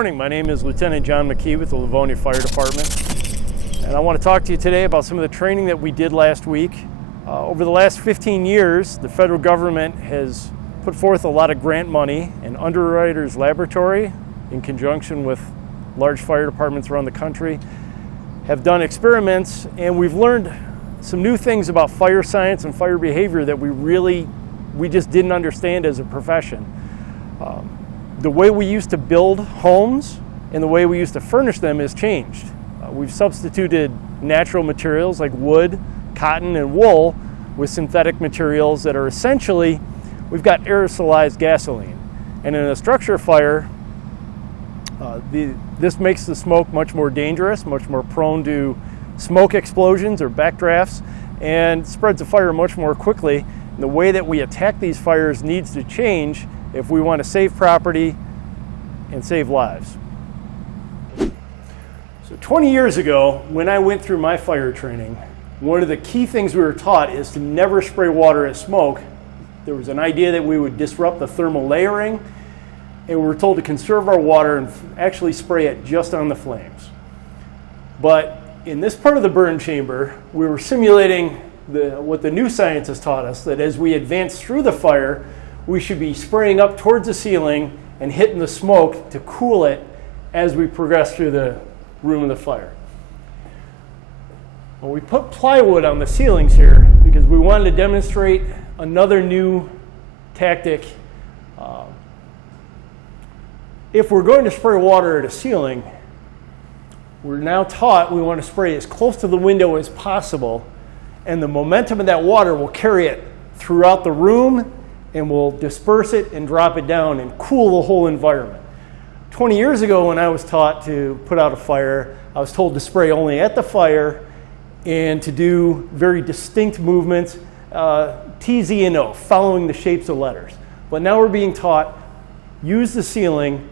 morning, my name is Lieutenant John McKee with the Livonia Fire Department, and I want to talk to you today about some of the training that we did last week. Over the last 15 years, the federal government has put forth a lot of grant money, and Underwriters Laboratory, in conjunction with large fire departments around the country, have done experiments, and we've learned some new things about fire science and fire behavior that we just didn't understand as a profession. The way we used to build homes and the way we used to furnish them has changed. We've substituted natural materials like wood, cotton, and wool with synthetic materials that are essentially, we've got aerosolized gasoline. And in a structure fire, this makes the smoke much more dangerous, much more prone to smoke explosions or backdrafts, and spreads the fire much more quickly. And the way that we attack these fires needs to change if we want to save property and save lives. So 20 years ago, when I went through my fire training, one of the key things we were taught is to never spray water at smoke. There was an idea that we would disrupt the thermal layering, and we were told to conserve our water and actually spray it just on the flames. But in this part of the burn chamber, we were simulating what the new science has taught us, that as we advance through the fire, we should be spraying up towards the ceiling and hitting the smoke to cool it as we progress through the room of the fire. Well, we put plywood on the ceilings here because we wanted to demonstrate another new tactic. If we're going to spray water at a ceiling, we're now taught we want to spray as close to the window as possible, and the momentum of that water will carry it throughout the room and will disperse it and drop it down and cool the whole environment. 20 years ago, when I was taught to put out a fire, I was told to spray only at the fire and to do very distinct movements, T, Z, and O, following the shapes of letters. But now we're being taught, use the ceiling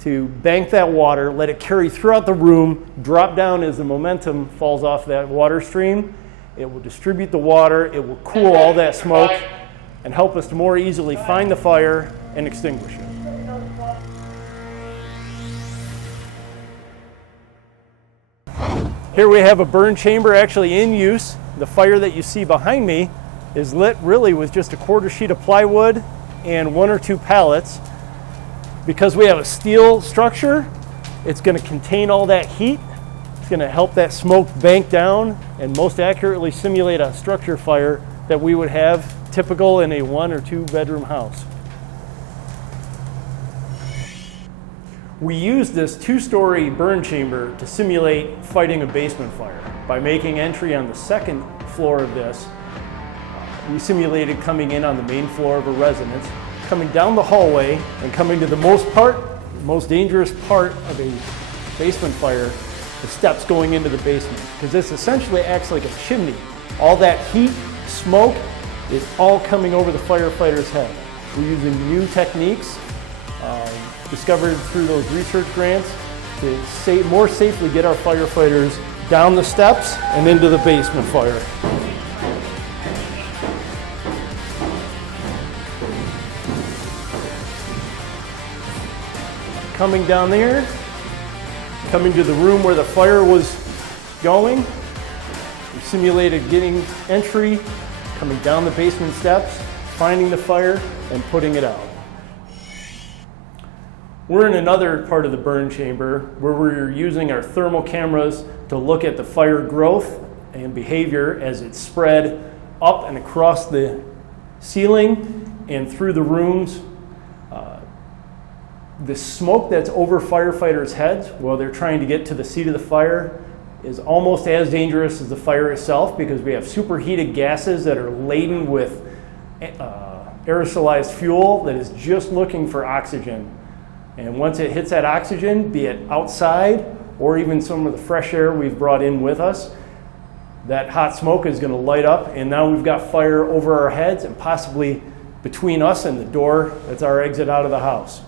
to bank that water, let it carry throughout the room, drop down as the momentum falls off that water stream. It will distribute the water, it will cool all that smoke, and help us to more easily find the fire and extinguish it. Here we have a burn chamber actually in use. The fire that you see behind me is lit really with just a quarter sheet of plywood and 1 or 2 pallets. Because we have a steel structure, it's going to contain all that heat. It's going to help that smoke bank down and most accurately simulate a structure fire that we would have typical in a 1 or 2 bedroom house. We used this 2-story burn chamber to simulate fighting a basement fire. By making entry on the 2nd floor of this, we simulated coming in on the main floor of a residence, coming down the hallway, and coming to the most dangerous part of a basement fire, the steps going into the basement. Because this essentially acts like a chimney. All that heat, smoke, is all coming over the firefighter's head. We're using new techniques discovered through those research grants to more safely get our firefighters down the steps and into the basement fire. Coming down there, coming to the room where the fire was going. We simulated getting entry, coming down the basement steps, finding the fire, and putting it out. We're in another part of the burn chamber where we're using our thermal cameras to look at the fire growth and behavior as it's spread up and across the ceiling and through the rooms. The smoke that's over firefighters' heads while they're trying to get to the seat of the fire is almost as dangerous as the fire itself, because we have superheated gases that are laden with aerosolized fuel that is just looking for oxygen. And once it hits that oxygen, be it outside or even some of the fresh air we've brought in with us, that hot smoke is going to light up, and now we've got fire over our heads and possibly between us and the door that's our exit out of the house.